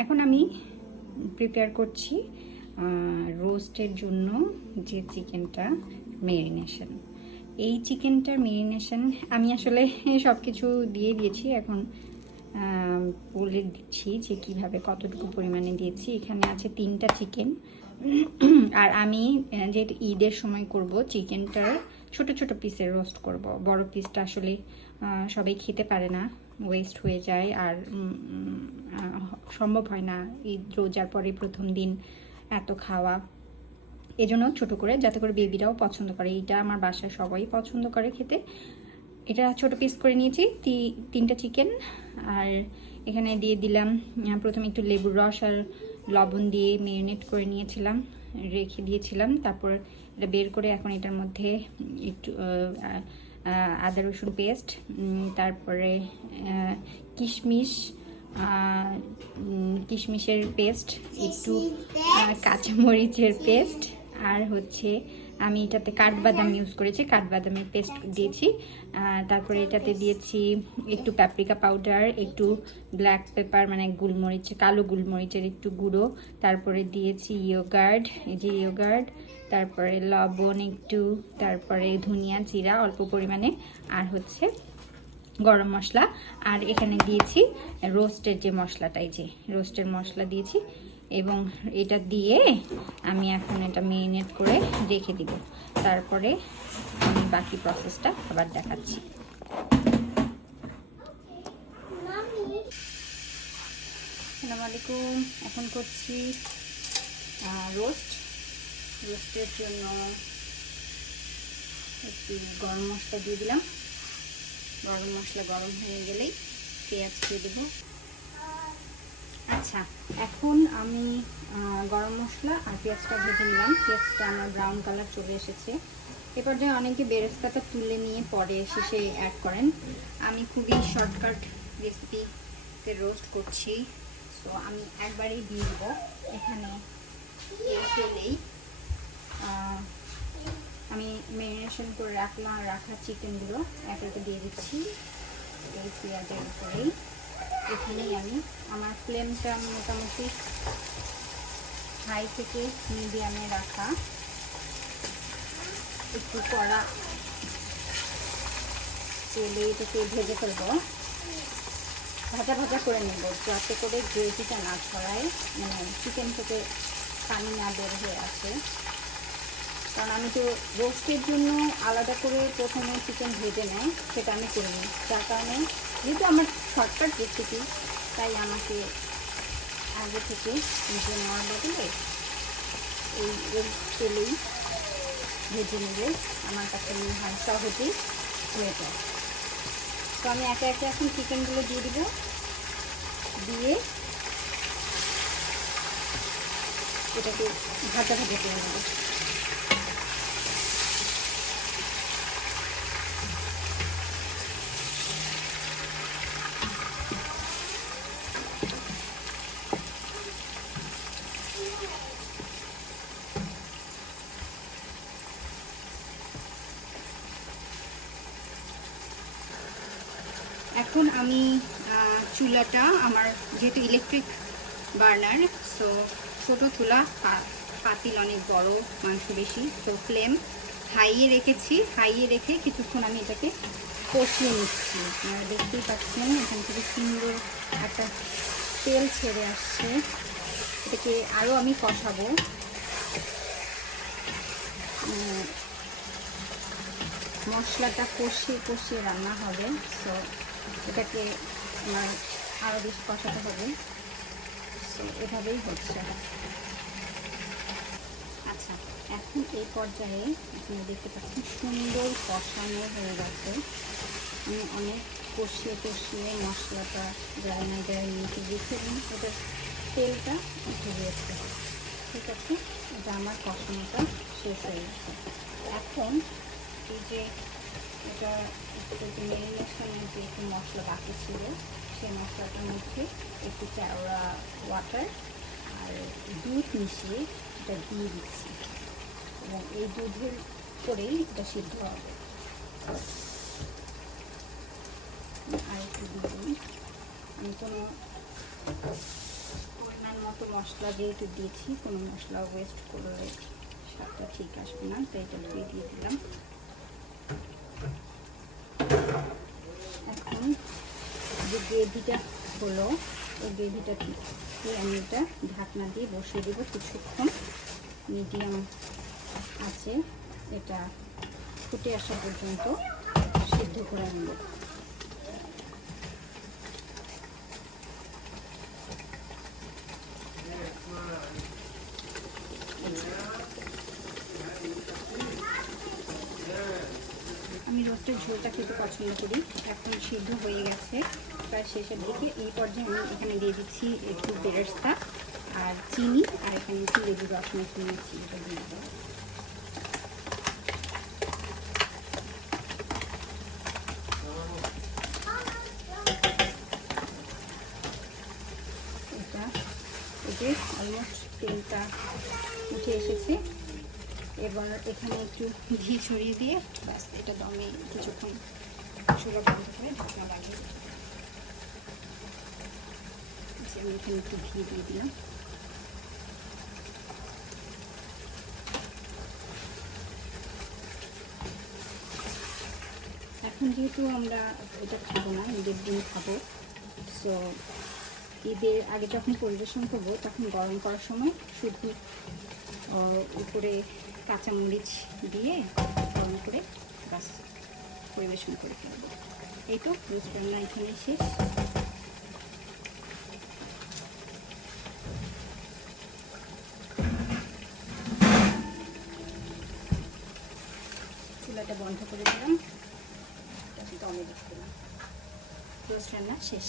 এখন আমি প্রিপেয়ার করছি রোস্টের জন্য যে চিকেনটা ম্যারিনেশন। এই চিকেনটার ম্যারিনেশন আমি আসলে সব কিছু দিয়ে দিয়েছি, এখন বলে দিচ্ছি যে কিভাবে কতটুকু পরিমাণে দিয়েছি। এখানে আছে 3টা চিকেন, আর আমি যেহেতু ঈদের সময় করব চিকেনটার ছোট ছোট পিসের রোস্ট করব। বড় পিসটা আসলে সবাই খেতে পারে না, ওয়েস্ট হয়ে যায়, আর সম্ভব হয় না ঈদ রোজার পরে প্রথম দিন এত খাওয়া। এজন্য ছোট করে, যাতে করে বেবিরাও পছন্দ করে। এটা আমার বাসায় সবাই পছন্দ করে খেতে। এটা ছোট পিস করে নিয়েছি 3টা চিকেন। আর এখানে দিয়ে দিলাম প্রথমে একটু লেবুর রস আর লবণ দিয়ে ম্যারিনেট করে নিয়েছিলাম, রেখে দিয়েছিলাম। তারপর এটা বের করে এখন এটার মধ্যে একটু আদা রসুন পেস্ট, তারপরে কিশমিশের পেস্ট, একটু কাঁচামরিচের পেস্ট, আর হচ্ছে আমি এটাতে কাঠবাদাম ইউজ করেছি, কাঠবাদামের পেস্ট দিয়েছি। তারপরে এটাতে দিয়েছি একটু প্যাপ্রিকা পাউডার, একটু ব্ল্যাক পেপার মানে গোলমরিচ, কালো গোলমরিচের একটু গুঁড়ো, তারপরে দিয়েছি ইয়োগার্ট, এই যে ইয়োগার্ট, তারপরে লবণ একটু, তারপরে ধনিয়া জিরা অল্প পরিমাণে, আর হচ্ছে গরম মশলা। আর এখানে দিয়েছি রোস্টের যে মশলাটা, এই যে রোস্টের মশলা দিয়েছি। এবং এটা দিয়ে আমি এখন এটা ম্যারিনেট করে রেখে দিব। তারপরে আমি বাকি প্রসেসটা আবার দেখাচ্ছি। আসসালামু আলাইকুম। এখন করছি রোস্টের জন্য একটু গরম মশলা দিয়ে দিলাম। গরম মশলা গরম হয়ে গেলেই পেঁয়াজ দিয়ে দেবো। আচ্ছা, এখন আমি গরম মশলা আর পেঁয়াজটা ভেজে নিলাম। পেঁয়াজটা আমার ব্রাউন কালার চলে এসেছে। এ পর্যায়ে অনেকে বেরেস্তাটা তুলে নিয়ে পরে শেষে অ্যাড করেন। আমি খুবই শর্টকাট রেসিপিতে রোস্ট করছি, তো আমি একবারেই দিয়ে দেবো। এখানে তেলেই আমি ম্যারিনেশন করে রাখা চিকেনগুলো একে একে দিয়ে দিচ্ছি এই পেঁয়াজের উপরেই। এখানেই আমি আমার ফ্লেমটা মোটামুটি হাই থেকে মিডিয়ামে রাখা, একটু কড়া তেলে এটাকে ভেজে ফেলবো, ভাজা ভাজা করে নেব, যাতে করে গ্রেভিটা না ছড়ায়, মানে চিকেন থেকে পানি না বের হয়ে আসে। কারণ আমি তো রোস্টের জন্য আলাদা করে প্রথমে চিকেন ভেজে নেয়, সেটা আমি করিনি। যার কারণে যেহেতু আমার শর্টকাট রেসিপি, তাই আমাকে আগে থেকে ভেজে নেওয়ার বদলে এই তেলেই ভেজে নিলে আমার কাছে মনে হয় সহজেই হয়ে যায়। তো আমি একে একে এখন চিকেনগুলো দিয়ে দিব, দিয়ে এটাকে ভাজা ভাজা করে নেব। এখন আমি চুলাটা, আমার যেহেতু ইলেকট্রিক বার্নার, সো ছোটো চুলা, পাতিল অনেক বড়, মাংস বেশি, তো ফ্লেম হাইয়ে রেখেছি। হাইয়ে রেখে কিছুক্ষণ আমি এটাকে কষিয়ে নিচ্ছি। আপনারা দেখতেই পাচ্ছেন এখান থেকে সুন্দর একটা তেল ছেড়ে আসছে। এটাকে আরও আমি কষাবো। মশলাটা কষিয়ে কষিয়ে রান্না হবে, সো এটাকে আমার আরও বেশি কষাতে হবে। সো এভাবেই হচ্ছে। আচ্ছা, এখন এই পর্যায়ে আপনারা দেখতে পাচ্ছেন সুন্দর কষানো হয়ে গেছে। আমি অনেক কষিয়ে কষিয়ে মশলাটা গ্রাইন্ডারে নিয়ে দিয়েছি এবং এটার তেলটা উঠে গিয়েছে। ঠিক আছে, এটা আমার কষানোটা শেষ হয়ে গেছে। এখন এই যে এটা ম্যারিনেশনের যে একটু মশলা বাকি ছিল, সেই মশলাটার মধ্যে একটু কেওড়া ওয়াটার আর দুধ মিশিয়ে এটা দিয়ে দিচ্ছি, এবং এই দুধের করেই এটা সিদ্ধ হবে। আর একটু দিয়ে দিই। আমি কোনো তো মশলা যেহেতু দিয়েছি, কোনো মশলা ওয়েস্ট করলে স্বাদটা ঠিক আসবে না, তাই এটা ধুয়ে দিয়ে দিলাম। এখন যে গ্রেভিটা হলো, এই গ্রেভিটা দিয়ে আমি এটা ঢাকনা দিয়ে বসিয়ে দেবো কিছুক্ষণ মিডিয়াম আছে, এটা ফুটে আসা পর্যন্ত সিদ্ধ করে নেব। আমি রোস্টের ঝোলটা খেতে পছন্দ করি। এখন সিদ্ধ হয়ে গেছে প্রায় শেষের দিকে। এই পর্যায়ে আমি এখানে দিয়ে দিচ্ছি একটু বেরেস্তা আর চিনি, আর এখানে একটু লেবুর রস মেখে নিয়েছি, এটা দিয়ে দেবো। এটা এই যে অলমোস্ট তেলটা উঠে এসেছে। এবার এখানে একটু ঘি ছড়িয়ে দিয়ে ব্যাস এটা দমে কিছুক্ষণ চুলা বন্ধ করে ঢাকনা লাগিয়ে দিই। আমি এখানে একটু ঘি দিয়ে দিলাম। এখন যেহেতু আমরা এটা খাবো না, ঈদের দিন খাবো, সো ঈদের আগে যখন পরিবেশন করবো তখন গরম করার সময় শুধু উপরে কাঁচামরিচ দিয়ে গরম করে বাস পরিবেশন করে ফেলবো। এই তো রোস্ট রান্না এখানেই শেষ। চুলাটা বন্ধ করে দিলাম, দমে রেখে দিলাম, রোস্ট রান্না শেষ।